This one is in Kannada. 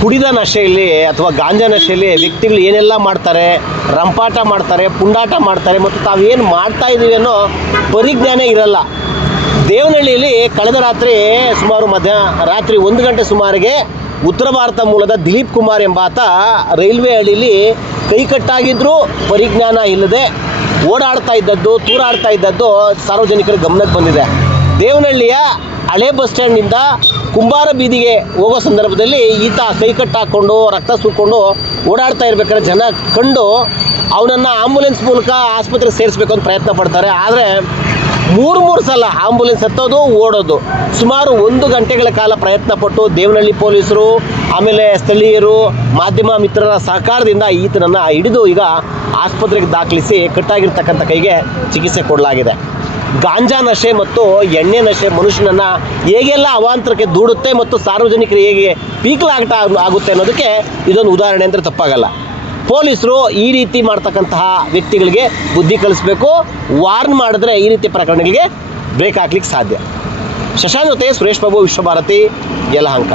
ಕುಡಿದ ನಶೆಯಲ್ಲಿ ಅಥವಾ ಗಾಂಜಾ ನಶೆಯಲ್ಲಿ ವ್ಯಕ್ತಿಗಳು ಏನೆಲ್ಲ ಮಾಡ್ತಾರೆ, ರಂಪಾಟ ಮಾಡ್ತಾರೆ, ಪುಂಡಾಟ ಮಾಡ್ತಾರೆ ಮತ್ತು ತಾವೇನು ಮಾಡ್ತಾ ಇದ್ದೀವಿ ಅನ್ನೋ ಪರಿಜ್ಞಾನ ಇರಲ್ಲ. ದೇವನಹಳ್ಳಿಯಲ್ಲಿ ಕಳೆದ ರಾತ್ರಿ ಸುಮಾರು ರಾತ್ರಿ 1 ಗಂಟೆ ಸುಮಾರಿಗೆ ಉತ್ತರ ಭಾರತ ಮೂಲದ ದಿಲೀಪ್ ಕುಮಾರ್ ಎಂಬಾತ ರೈಲ್ವೆ ಹಳಿಯಲ್ಲಿ ಕೈಕಟ್ಟಾಗಿದ್ದರೂ ಪರಿಜ್ಞಾನ ಇಲ್ಲದೆ ಓಡಾಡ್ತಾ ಇದ್ದದ್ದು, ತೂರಾಡ್ತಾ ಇದ್ದದ್ದು ಸಾರ್ವಜನಿಕರ ಗಮನಕ್ಕೆ ಬಂದಿದೆ. ದೇವನಹಳ್ಳಿಯ ಹಳೆ ಬಸ್ ಸ್ಟ್ಯಾಂಡಿಂದ ಕುಂಬಾರ ಬೀದಿಗೆ ಹೋಗೋ ಸಂದರ್ಭದಲ್ಲಿ ಈತ ಕೈಕಟ್ಟು ಹಾಕ್ಕೊಂಡು ರಕ್ತ ಸುಕ್ಕೊಂಡು ಓಡಾಡ್ತಾ ಇರ್ಬೇಕಾದ್ರೆ ಜನ ಕಂಡು ಅವನನ್ನು ಆಂಬುಲೆನ್ಸ್ ಮೂಲಕ ಆಸ್ಪತ್ರೆಗೆ ಸೇರಿಸ್ಬೇಕು ಅಂತ ಪ್ರಯತ್ನ ಪಡ್ತಾರೆ. ಆದರೆ ಮೂರು ಸಲ ಆಂಬುಲೆನ್ಸ್ ಹತ್ತೋದು, ಓಡೋದು. ಸುಮಾರು 1 ಗಂಟೆಗಳ ಕಾಲ ಪ್ರಯತ್ನ ಪಟ್ಟು ದೇವನಹಳ್ಳಿ ಪೊಲೀಸರು, ಆಮೇಲೆ ಸ್ಥಳೀಯರು, ಮಾಧ್ಯಮ ಮಿತ್ರರ ಸಹಕಾರದಿಂದ ಈತನನ್ನು ಹಿಡಿದು ಈಗ ಆಸ್ಪತ್ರೆಗೆ ದಾಖಲಿಸಿ ಕಟ್ಟಾಗಿರ್ತಕ್ಕಂಥ ಕೈಗೆ ಚಿಕಿತ್ಸೆ ಕೊಡಲಾಗಿದೆ. ಗಾಂಜಾ ನಶೆ ಮತ್ತು ಎಣ್ಣೆ ನಶೆ ಮನುಷ್ಯನನ್ನು ಹೇಗೆಲ್ಲ ಅವಾಂತರಕ್ಕೆ ದೂಡುತ್ತೆ ಮತ್ತು ಸಾರ್ವಜನಿಕರು ಹೇಗೆ ಪೀಕಲಾಟ ಆಗುತ್ತೆ ಅನ್ನೋದಕ್ಕೆ ಇದೊಂದು ಉದಾಹರಣೆ ಅಂದರೆ ತಪ್ಪಾಗಲ್ಲ. ಪೊಲೀಸರು ಈ ರೀತಿ ಮಾಡ್ತಕ್ಕಂತಹ ವ್ಯಕ್ತಿಗಳಿಗೆ ಬುದ್ಧಿ ಕಲಿಸ್ಬೇಕು. ವಾರ್ನ್ ಮಾಡಿದ್ರೆ ಈ ರೀತಿ ಪ್ರಕರಣಗಳಿಗೆ ಬ್ರೇಕ್ ಹಾಕ್ಲಿಕ್ಕೆ ಸಾಧ್ಯ. ಶಶಾಂಕ್ ಜೊತೆ ಸುರೇಶ್ ಬಾಬು, ವಿಶ್ವಭಾರತಿ, ಯಲಹಂಕ.